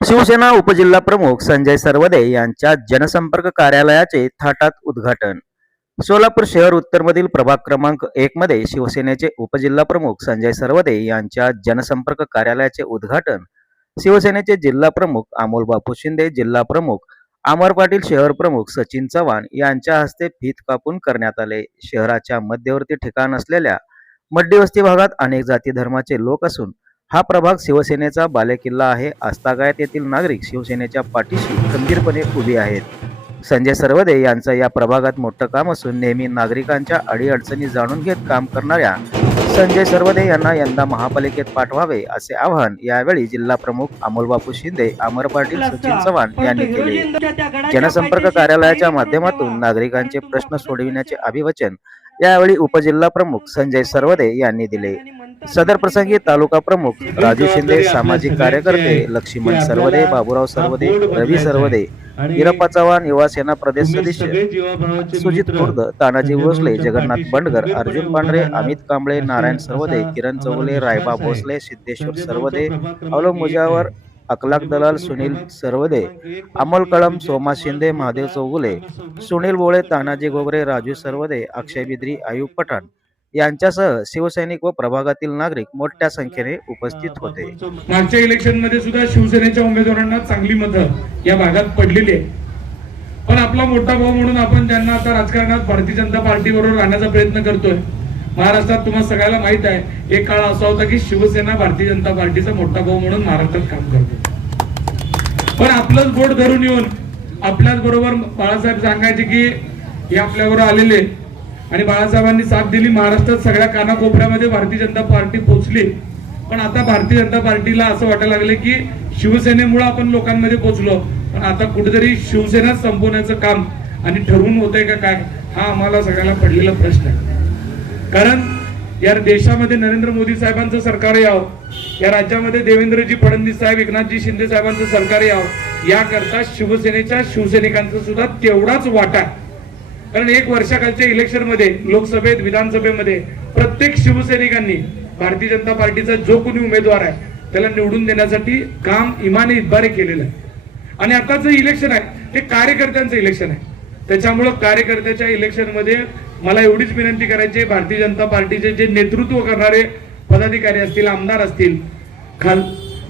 शिवसेना उपजिल्हा प्रमुख संजय सरवदे यांच्या जनसंपर्क कार्यालयाचे थाटात उद्घाटन. सोलापूर शहर उत्तरमधील प्रभाग क्रमांक एक मध्ये शिवसेनेचे उपजिल्हा प्रमुख संजय सरवदे यांच्या जनसंपर्क कार्यालयाचे उद्घाटन. शिवसेनेचे जिल्हा प्रमुख अमोल बापू शिंदे जिल्हा प्रमुख अमर पाटील शहर प्रमुख सचिन चव्हाण यांच्या हस्ते फीत कापून करण्यात आले. शहराच्या मध्यवर्ती ठिकाण असलेल्या मड्डी वस्ती भागात अनेक जाती धर्माचे लोक असून हा प्रभाग शिवसेनेचा बालेकिल्ला आहे. आस्तागायत येथील नागरिक शिवसेनेच्या पाठीशी खंबीरपणे उभी आहेत. संजय सरवदे यांचं या प्रभागात मोठं काम असून नेहमी नागरिकांच्या अडीअडचणी जाणून घेत काम करणाऱ्या संजय सरवदे यांना यंदा महापालिकेत पाठवावे असे आवाहन यावेळी जिल्हा प्रमुख अमोलबापू शिंदे अमर पाटील सचिन चव्हाण यांनी केले. जनसंपर्क कार्यालयाच्या माध्यमातून नागरिकांचे प्रश्न सोडविण्याचे अभिवचन यावेळी उपजिल्हा प्रमुख संजय सरवदे यांनी दिले. सदर प्रसंगी तालुका प्रमुख राजू शिंदे सामाजिक कार्यकर्ते लक्ष्मण सर्वदे बाबूराव सर्वदे रवी सर्वदे इरप्पा चव्हाण युवा सेना प्रदेश सदस्य सुजित खुर्द तानाजी भोसले जगन्नाथ बंडगर अर्जुन पांढरे अमित कांबळे नारायण सर्वदे किरण चौगुले रायबा भोसले सिद्धेश्वर सर्वदे अवलंब मुजावर अकलाक दलाल सुनील सर्वदे अमोल कळम सोमा शिंदे महादेव चौगुले सुनील बोळे तानाजी गोगरे राजू सर्वदे अक्षय बिद्री आयुब पठाण यांच्यासह शिवसैनिक व प्रभागातील नागरिक मोठ्या संख्येने उपस्थित होते. मागच्या इलेक्शनमध्ये सुद्धा शिवसेनेच्या उमेदवारांना चांगली मतं या भागात पडलेली आहे पण आपला मोठा भाऊ म्हणून आपण ज्यांना आता राजकारणात भारतीय जनता पार्टी बरोबर राहण्याचा प्रयत्न करतोय महाराष्ट्रात तुम्हाला सगळ्याला माहीत आहे एक काळ असा होता की शिवसेना भारतीय जनता पार्टीचा मोठा भाऊ म्हणून महाराष्ट्रात काम करतो पण आपलंच बोट धरून येऊन आपल्याच बरोबर बाळासाहेब सांगायचे की हे आपल्याबरोबर आलेले आणि बाळासाहेबांनी साथ दिली. महाराष्ट्रात सगळ्या कानाकोपऱ्यामध्ये भारतीय जनता पार्टी पोहोचली. पण आता भारतीय जनता पार्टीला असं वाटायला लागले की शिवसेनेमुळे आपण लोकांमध्ये पोहोचलो पण आता कुठेतरी शिवसेना संपवण्याचं काम आणि ठरवून होतंय का काय हा आम्हाला सगळ्याला पडलेला प्रश्न आहे. कारण या देशामध्ये नरेंद्र मोदी साहेबांचं सरकार यावं या राज्यामध्ये देवेंद्रजी फडणवीस साहेब एकनाथजी शिंदे साहेबांचं सरकार यावं याकरता शिवसेनेच्या शिवसैनिकांचा सुद्धा तेवढाच वाटा आहे. कारण एक वर्षाखालच्या इलेक्शनमध्ये लोकसभेत विधानसभेमध्ये प्रत्येक शिवसैनिकांनी भारतीय जनता पार्टीचा जो कोणी उमेदवार आहे त्याला निवडून देण्यासाठी काम इमाने इतबारे केलेलं आहे. आणि आता जे इलेक्शन आहे ते कार्यकर्त्यांचं इलेक्शन आहे. त्याच्यामुळं कार्यकर्त्याच्या इलेक्शनमध्ये मला एवढीच विनंती करायची आहे भारतीय जनता पार्टीचे जे नेतृत्व करणारे पदाधिकारी असतील आमदार असतील खाल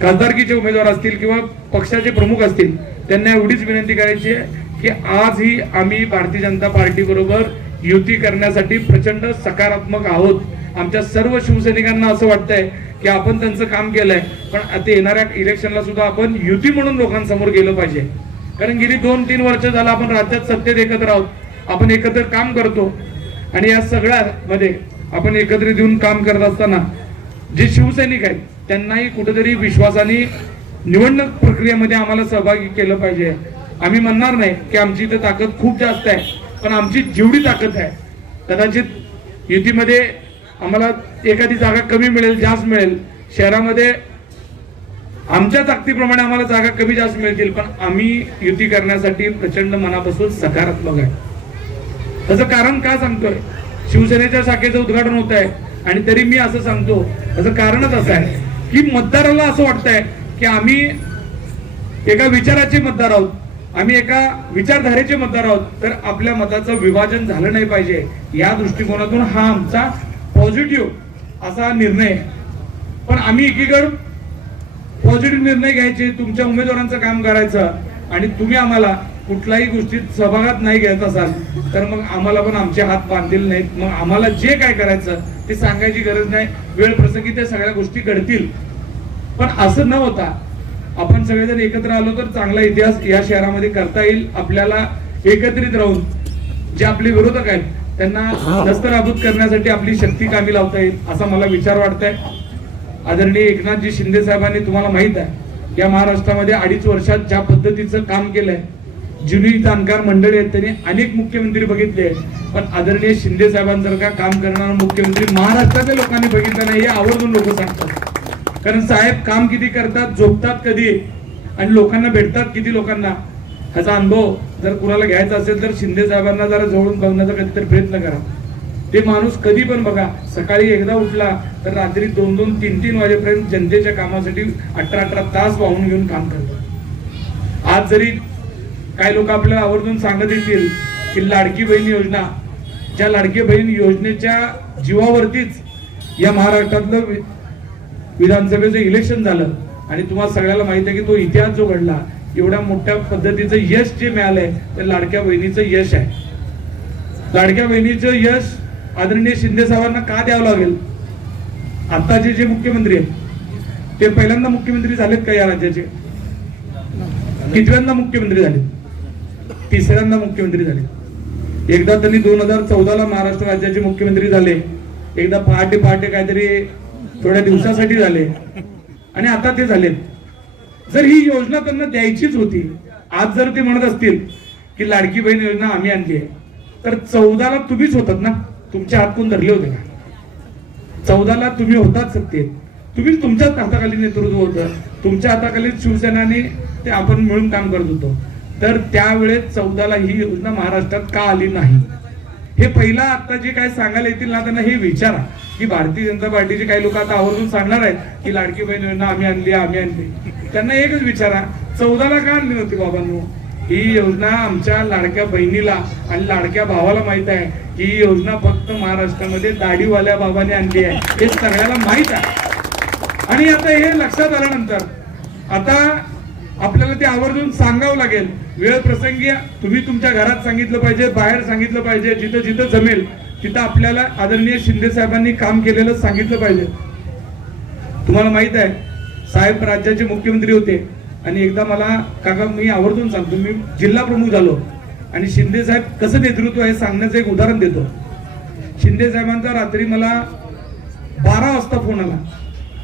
खासदारकीचे उमेदवार असतील किंवा पक्षाचे प्रमुख असतील त्यांना एवढीच विनंती करायची आहे. की आजही आम्ही भारतीय जनता पार्टी बरोबर युती करण्यासाठी प्रचंड सकारात्मक आहोत. आमच्या सर्व शिवसैनिकांना असं वाटतंय की आपण त्यांचं काम केलंय. पण आता येणाऱ्या इलेक्शनला सुद्धा आपण युती म्हणून लोकांसमोर गेलं पाहिजे. कारण गेली दोन तीन वर्ष झालं आपण राज्यात सत्तेत एकत्र आहोत. आपण एकत्र काम करतो. आणि या सगळ्यामध्ये आपण एकत्रित येऊन काम करत असताना जे शिवसैनिक आहेत त्यांनाही कुठेतरी विश्वासाने निवडणूक प्रक्रियेमध्ये आम्हाला सहभागी केलं पाहिजे. आम्ही म्हणणार नाही की आमची इथं ताकद खूप जास्त आहे पण आमची जेवढी ताकद आहे कदाचित युतीमध्ये आम्हाला एखादी जागा कमी मिळेल जास्त मिळेल. शहरामध्ये आमच्या ताकदीप्रमाणे आम्हाला जागा कमी जास्त मिळतील पण आम्ही युती करण्यासाठी प्रचंड मनापासून सकारात्मक आहे. त्याचं कारण का सांगतोय? शिवसेनेच्या शाखेचं उद्घाटन होत आहे आणि तरी मी असं सांगतो त्याचं कारणच असं आहे की मतदाराला असं वाटतंय की आम्ही एका विचाराचे मतदार आहोत. आम्ही एका विचारधारेचे मतदार आहोत तर आपल्या मताचं विभाजन झालं नाही पाहिजे. या दृष्टिकोनातून हा आमचा पॉझिटिव्ह असा निर्णय पण आम्ही एकीकडं पॉझिटिव्ह निर्णय घ्यायचे तुमच्या उमेदवारांचं काम करायचं आणि तुम्ही आम्हाला कुठल्याही गोष्टीत सहभागात नाही घेत असाल तर मग आम्हाला पण आमचे हात बांधलेले नाहीत. मग आम्हाला जे काय करायचं ते सांगायची गरज नाही. वेळ प्रसंगी त्या सगळ्या गोष्टी घडतील. पण असं न होता आपण सगळेजण एकत्र आलो तर चांगला इतिहास या शहरामध्ये करता येईल. आपल्याला एकत्रित राहून जे आपले विरोधक आहेत त्यांना दस्तराबूत करण्यासाठी आपली शक्ती कामी लावता येईल असा मला विचार वाटतंय. आदरणीय एकनाथजी शिंदे साहेबांनी तुम्हाला माहीत आहे या महाराष्ट्रामध्ये अडीच वर्षात ज्या पद्धतीचं काम केलंय जुनी जाणकार मंडळी आहेत त्यांनी अनेक मुख्यमंत्री बघितले आहेत. पण आदरणीय शिंदे साहेबांसारखा काम करणारा मुख्यमंत्री महाराष्ट्रातल्या लोकांनी बघितलं नाही हे आवर्जून लोक सांगतात. कारण साहेब काम किती करतात झोपतात कधी? आणि लोकांना भेटतात किती लोकांना? ह्याचा अनुभव जर कुणाला घ्यायचा असेल तर शिंदे साहेबांना जरा जवळून बघण्याचा कधीतरी प्रयत्न करा. ते माणूस कधी पण बघा सकाळी एकदा उठला तर रात्री दोन दोन तीन तीन वाजेपर्यंत जनतेच्या कामासाठी अठरा अठरा तास वाहून घेऊन काम करतात. आज जरी काही लोक आपल्याला आवर्जून सांगत येतील की लाडकी बहीण योजना ज्या लाडकी बहीण योजनेच्या जीवावरतीच या महाराष्ट्रातलं विधानसभेचं इलेक्शन झालं आणि तुम्हाला सगळ्याला माहिती आहे की तो इतिहास जो घडला एवढ्या मोठ्या पद्धतीचं यश जे मिळालंय ते लाडक्या बहिणीचं यश आहे. लाडक्या बहिणीचं यश आदरणीय शिंदे साहेबांना का द्यावं लागेल? आताचे जे मुख्यमंत्री आहेत ते पहिल्यांदा मुख्यमंत्री झालेत का या राज्याचे? कितव्यांदा मुख्यमंत्री झाले तिसऱ्यांदा मुख्यमंत्री झाले एकदा त्यांनी दोन हजार चौदाला महाराष्ट्र राज्याचे मुख्यमंत्री झाले एकदा पहाटे पहाटे काहीतरी थोड्या दिवसासाठी झाले. आणि आता ते झाले जर ही योजना त्यांना द्यायचीच होती आज जर ते म्हणत असतील की लाडकी बहीण योजना आम्ही आणली आहे तर चौदाला तुम्हीच होतात ना? तुमच्या हात कोण धरले होते का चौदाला तुम्ही होतात सत्तेत. तुम्हीच तुमच्याच हाताखाली नेतृत्व होतं. तुमच्या हाताखाली शिवसेनाने ते आपण मिळून काम करत होतो. तर त्यावेळेस चौदाला ही योजना महाराष्ट्रात का आली नाही? हे पहिला आता जे काय सांगायला येतील ना त्यांना हे विचारा. की भारतीय जनता पार्टीचे काही लोक आता आवर्जून सांगणार आहेत की लाडकी बहीण योजना आम्ही आणली आम्ही आणली. त्यांना एकच विचारा. चौदाला का आणली नव्हती बाबांनो? ही योजना आमच्या लाडक्या बहिणीला आणि लाडक्या भावाला माहीत आहे. की ही योजना फक्त महाराष्ट्रामध्ये दाढीवाल्या बाबाने आणली आहे. हे सगळ्याला माहीत आहे. आणि आता हे लक्षात आल्यानंतर आता आपल्याला ते आवर्जून सांगावं लागेल. वेळ प्रसंगी तुम्ही तुमच्या घरात सांगितलं पाहिजे बाहेर सांगितलं पाहिजे जिथं जिथं जमेल तिथं आपल्याला आदरणीय शिंदे साहेबांनी काम केलेलं सांगितलं पाहिजे. तुम्हाला माहीत आहे साहेब राज्याचे मुख्यमंत्री होते. आणि एकदा मला काका मी आवर्जून सांगतो मी जिल्हा प्रमुख झालो. आणि शिंदे साहेब कसं नेतृत्व आहे सांगण्याचं एक उदाहरण देतो. शिंदे साहेबांचा रात्री मला बारा वाजता फोन आला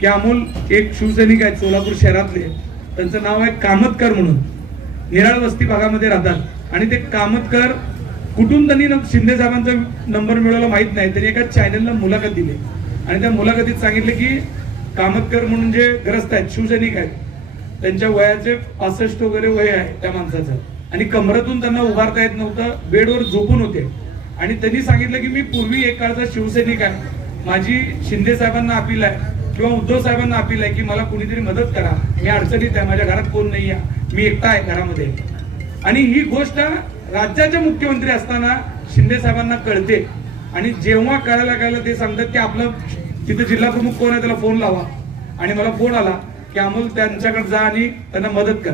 की अमोल एक शिवसैनिक आहेत सोलापूर शहरातले. त्यांचं नाव आहे कामतकर म्हणून. निराळ वस्ती भागामध्ये राहतात. आणि ते कामतकर कुठून त्यांनी शिंदे साहेबांचा नंबर मिळवला माहीत नाही. त्यांनी एका चॅनलला मुलाखत दिली. आणि त्या मुलाखतीत सांगितलं की कामतकर म्हणून जे ग्रस्त आहेत शिवसैनिक आहेत त्यांच्या वयाचे पासष्ट वगैरे वय आहे त्या माणसाचं. आणि कमरातून त्यांना उभारता येत नव्हतं बेडवर झोपून होते. आणि त्यांनी सांगितलं की मी पूर्वी एक काळचा शिवसैनिक आहे. माझी शिंदे साहेबांना अपील आहे किंवा उद्धव साहेबांना अपील आहे की मला कुणीतरी मदत करा. मी अडचणीत आहे माझ्या घरात कोण नाही आहे मी एकटा आहे घरामध्ये. आणि ही गोष्ट राज्याचे मुख्यमंत्री असताना शिंदे साहेबांना कळते. आणि जेव्हा कळायला कळलं ते सांगतात की आपलं तिथं जिल्हा प्रमुख कोण आहे त्याला फोन लावा. आणि मला फोन आला की अमोल त्यांच्याकडे जा आणि त्यांना मदत कर.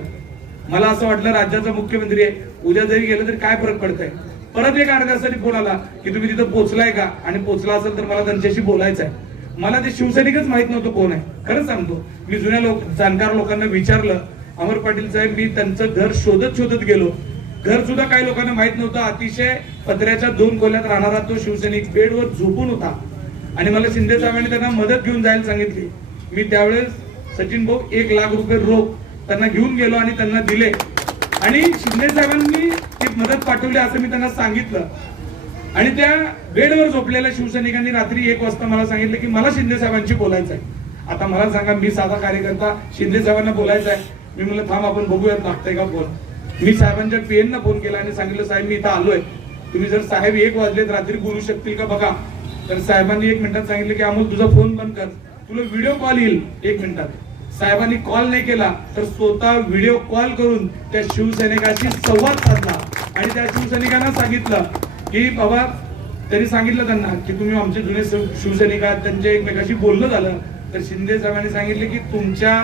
मला असं वाटलं राज्याचा मुख्यमंत्री आहे. उद्या जरी गेलं तरी काय फरक पडतंय? परत एक अर्ध्या फोन आला की तुम्ही तिथं पोचलाय का? आणि पोचला असेल तर मला त्यांच्याशी बोलायचं आहे. मला ते शिवसैनिकच माहीत नव्हतं कोण आहे. खरंच सांगतो मी जुन्या लोक जाणकार लोकांना विचारलं अमर पाटील साहेब मी त्यांचं घर शोधत शोधत गेलो. घर सुद्धा काही लोकांना माहीत नव्हतं. अतिशय पत्र्याच्या दोन खोल्यात राहणारा तो शिवसैनिक बेडवर झोपून होता. आणि मला शिंदे साहेबांनी त्यांना मदत घेऊन जायला सांगितली. मी त्यावेळेस सचिन भाऊ एक लाख रुपये रोख त्यांना घेऊन गेलो आणि त्यांना दिले. आणि शिंदे साहेबांनी ती मदत पाठवली असं मी त्यांना सांगितलं. आणि त्या बेडवर झोपलेल्या शिवसैनिकांनी रात्री एक वाजता मला सांगितलं की मला शिंदे साहेबांशी बोलायचं आहे आता मला सांगा मी साधा कार्यकर्ता शिंदे साहेबांना बोलायचं आहे मी म्हणलं थांब आपण बघूयात लागतंय का फोन. मी साहेबांच्या पीएनना फोन केला आणि सांगितलं साहेब मी इथं आलोय. तुम्ही जर साहेब एक वाजलेत रात्री बोलू शकतील का बघा? तर साहेबांनी एक मिनिटात सांगितलं की अमोल तुझा फोन बंद कर. तुला व्हिडिओ कॉल येईल. एक मिनिटात. साहेबांनी कॉल नाही केला तर स्वतः व्हिडिओ कॉल करून त्या शिवसैनिकाशी संवाद साधला. आणि त्या शिवसैनिकांना सांगितलं की बाबा त्यांनी सांगितलं त्यांना की तुम्ही आमचे जुने शिवसैनिक आहात. त्यांच्या एकमेकाशी बोलणं झालं. तर शिंदे साहेबांनी सांगितले की तुमच्या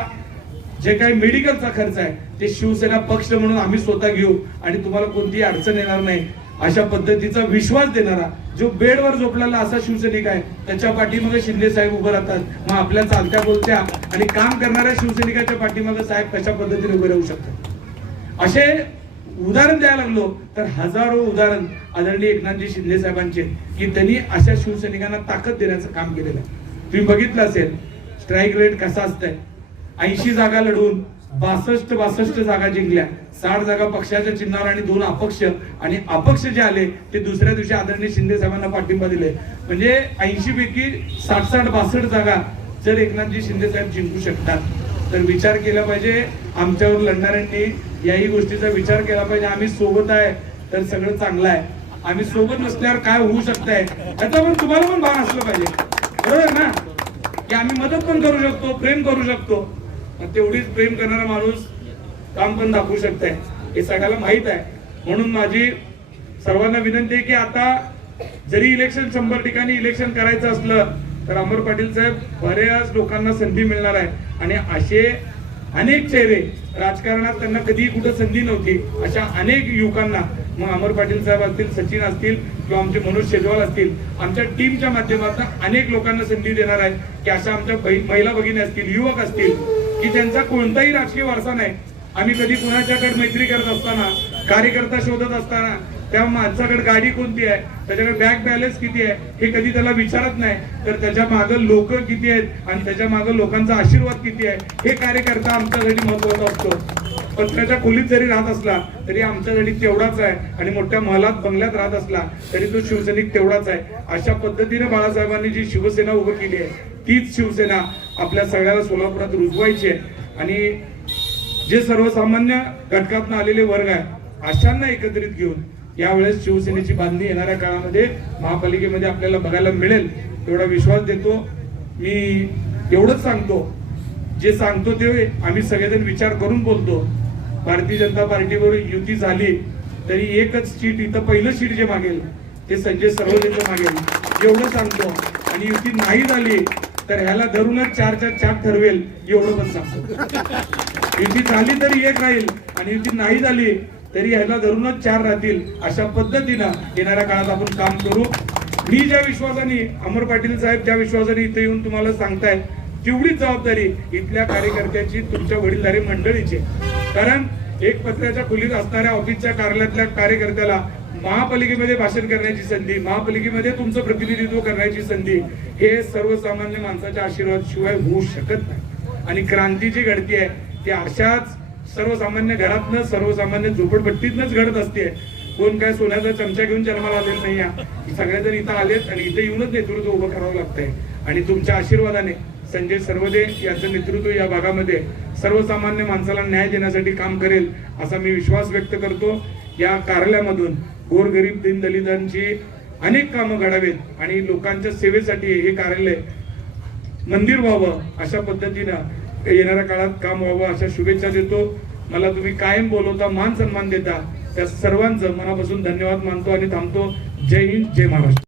जे काही मेडिकलचा खर्च आहे ते शिवसेना पक्ष म्हणून आम्ही स्वतः घेऊ आणि तुम्हाला कोणतीही अडचण येणार नाही. अशा पद्धतीचा विश्वास देणारा जो बेडवर झोपलेला असा शिवसैनिक आहे त्याच्या पाठीमागे शिंदे साहेब उभं राहतात. मग आपल्या चालत्या बोलत्या आणि काम करणाऱ्या शिवसैनिकाच्या पाठीमागे साहेब कशा पद्धतीने उभे राहू शकतात? असे उदाहरण द्यायला लागलो तर हजारो उदाहरण आदरणीय एकनाथजी शिंदे साहेबांचे की त्यांनी अशा शिवसैनिकांना ताकद देण्याचं काम केलेलं आहे. तुम्ही बघितलं असेल स्ट्राईक रेट कसा असतंय? ऐंशी जागा लढवून बासष्ट बासष्ट जागा जिंकल्या. साठ जागा पक्षाच्या चिन्हावर आणि दोन अपक्ष. आणि अपक्ष जे आले ते दुसऱ्या दिवशी आदरणीय शिंदे साहेबांना पाठिंबा दिले. म्हणजे ऐंशी पैकी साठ साठ बासष्ट जागा जर एकनाथजी शिंदे साहेब जिंकू शकतात. तर विचार केला पाहिजे आमच्यावर लढणाऱ्यांनी याही गोष्टीचा विचार केला पाहिजे. आम्ही सोबत आहे तर सगळं चांगलं आहे. आम्ही सोबत नसल्यावर काय होऊ शकतंय? याचा पण तुम्हाला पण भान असलं पाहिजे. बरोबर ना? की आम्ही मदत पण करू शकतो प्रेम करू शकतो. तेवढीच प्रेम करणारा माणूस काम पण दाखवू शकते हे सगळ्याला माहीत आहे. म्हणून माझी सर्वांना विनंती आहे की आता जरी इलेक्शन शंभर ठिकाणी इलेक्शन करायचं असलं तर अमर पाटील साहेब बऱ्याच लोकांना संधी मिळणार आहे. आणि असे अनेक चेहरे राजकारणात त्यांना कधी कुठं संधी नव्हती. अशा अनेक युवकांना मग अमर पाटील साहेब असतील सचिन असतील किंवा आमचे मनोज शेजवाल असतील आमच्या टीमच्या माध्यमातून अनेक लोकांना संधी देणार आहे की अशा आमच्या महिला भगिनी असतील युवक असतील की त्यांचा कोणताही राजकीय वारसा नाही. आम्ही कधी कुणाच्याकडे मैत्री करत असताना कार्यकर्ता शोधत असताना त्या माणसाकडे गाडी कोणती आहे त्याच्याकडे बँक बॅलन्स किती आहे हे कधी त्याला विचारत नाही. तर त्याच्या मागं लोक किती आहेत आणि त्याच्या मागं लोकांचा आशीर्वाद किती आहे हे कार्यकर्ता आमच्यासाठी महत्त्वाचा असतो. पत्राच्या खोलीत जरी राहत असला तरी आमच्यासाठी तेवढाच आहे आणि मोठ्या महालात बंगल्यात राहत असला तरी तो शिवसैनिक तेवढाच आहे. अशा पद्धतीने बाळासाहेबांनी जी शिवसेना उभं केली आहे तीच शिवसेना आपल्या सगळ्याला सोलापुरात रुजवायची आहे. आणि जे सर्वसामान्य घटकातून आलेले वर्ग आहे अशांना एकत्रित घेऊन यावेळेस शिवसेनेची बांधणी येणाऱ्या काळामध्ये महापालिकेमध्ये आपल्याला बघायला मिळेल एवढा विश्वास देतो. मी एवढंच सांगतो. जे सांगतो ते आम्ही सगळेजण विचार करून बोलतो. भारतीय जनता पार्टीवर युती झाली तरी एकच सीट इथं पहिलं सीट जे मागेल ते संजय सर्वजेचं मागेल. एवढं सांगतो. आणि युती नाही झाली तर ह्याला धरूनच चारच्या चार ठरवेल एवढं पण सांगतो. युती झाली तरी एक राहील आणि युती नाही झाली तरी ह्याला धरूनच चार राहतील अशा पद्धतीनं येणाऱ्या काळात आपण काम करू. मी ज्या विश्वासाने अमर पाटील साहेब ज्या विश्वासाने इथे येऊन तुम्हाला सांगताय तेवढीच जबाबदारी इथल्या कार्यकर्त्याची तुमच्या वडीलधारी मंडळीची. कारण एक पत्र्याच्या खोलीत असणाऱ्या ऑफिसच्या कार्यालयातल्या कार्यकर्त्याला महापालिकेमध्ये भाषण करण्याची संधी महापालिकेमध्ये तुमचं प्रतिनिधित्व करण्याची संधी हे सर्वसामान्य माणसाच्या आशीर्वाद शिवाय होऊ शकत नाही. आणि क्रांती जी घडती आहे ती अशाच सर्वसामान्य घरातनं सर्वसामान्य झोपडपट्टीतनच घडत असते कोण काय सोन्याचा चमचा घेऊन जन्माला आलेला नाही आहे सगळेजण इथं आलेत आणि इथे येऊनच नेतृत्व उभं करावं लागतंय. आणि तुमच्या आशीर्वादाने संजय सर्वदे यांचं नेतृत्व या भागामध्ये सर्वसामान्य माणसाला न्याय देण्यासाठी काम करेल असा मी विश्वास व्यक्त करतो. या कार्यालयामधून गोरगरीब दीनदलितांची अनेक कामं घडावेत आणि लोकांच्या सेवेसाठी हे कार्यालय मंदिर व्हावं अशा पद्धतीनं येणाऱ्या काळात काम व्हावं अशा शुभेच्छा देतो. मला तुम्ही कायम बोलवता मान सन्मान देता. त्या सर्वांचं मनापासून धन्यवाद मानतो आणि थांबतो. जय हिंद जय महाराष्ट्र.